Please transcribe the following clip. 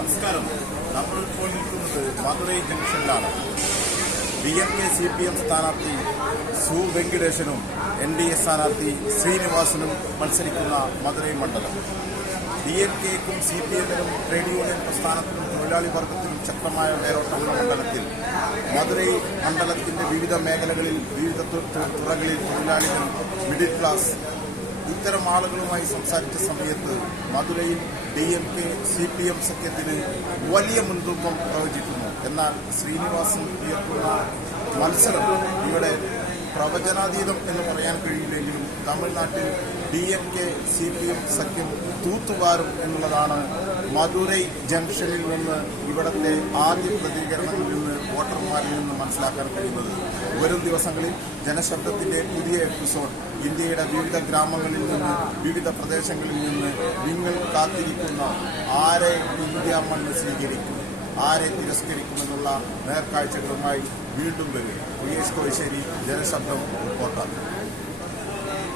നമസ്കാരം നമ്മളിപ്പോൾ നിൽക്കുന്നത് Madurai ജംഗ്ഷനിലാണ്. D M K C P M സ്ഥാനാർത്ഥി സു വെങ്കിടേശനും എൻ ഡി എ സ്ഥാനാർത്ഥി ശ്രീനിവാസനും മത്സരിക്കുന്ന മധുരൈ മണ്ഡലം. ഡി എം കെക്കും സി പി എമ്മിനും ട്രേഡ് യൂണിയൻ പ്രസ്ഥാനത്തിനും തൊഴിലാളി വർഗത്തിനും ശക്തമായ വേരോട്ടമുള്ള മണ്ഡലത്തിൽ മധുരൈ മണ്ഡലത്തിന്റെ വിവിധ മേഖലകളിൽ വിവിധ തുറകളിൽ തൊഴിലാളികൾ മിഡിൽ ക്ലാസ് ഇത്തരം ആളുകളുമായി സംസാരിച്ച സമയത്ത് മധുരയിൽ D M K C P M സഖ്യത്തിന് വലിയ മുൻതൂക്കം പ്രവചിക്കുന്നു. എന്നാൽ ശ്രീനിവാസൻ ഉയർത്തുന്ന മത്സരം ഇവിടെ പ്രവചനാതീതം എന്ന് പറയാൻ കഴിയില്ലെങ്കിലും തമിഴ്നാട്ടിൽ D M K C P M സഖ്യം തൂത്തുവാരും എന്നുള്ളതാണ് മധുരൈ ജംഗ്ഷനിൽ നിന്ന് ഇവിടത്തെ ആദ്യ പ്രതികരണങ്ങളിൽ നിന്ന് വോട്ടർമാരിൽ നിന്ന് മനസ്സിലാക്കാൻ കഴിയുന്നത്. വരും ദിവസങ്ങളിൽ ജനശബ്ദത്തിന്റെ പുതിയ എപ്പിസോഡ് ഇന്ത്യയുടെ വിവിധ ഗ്രാമങ്ങളിൽ നിന്ന് വിവിധ പ്രദേശങ്ങളിൽ നിന്ന് നിങ്ങൾ കാത്തിരിക്കുന്ന ആരെ ഇന്ത്യ മണ്ണ് സ്വീകരിക്കും ആരെ തിരസ്കരിക്കുമെന്നുള്ള നേർക്കാഴ്ചകളുമായി വീണ്ടും വരും. ഉയേഷ് കോശ്ശേരി ജനശബ്ദം റിപ്പോർട്ടർ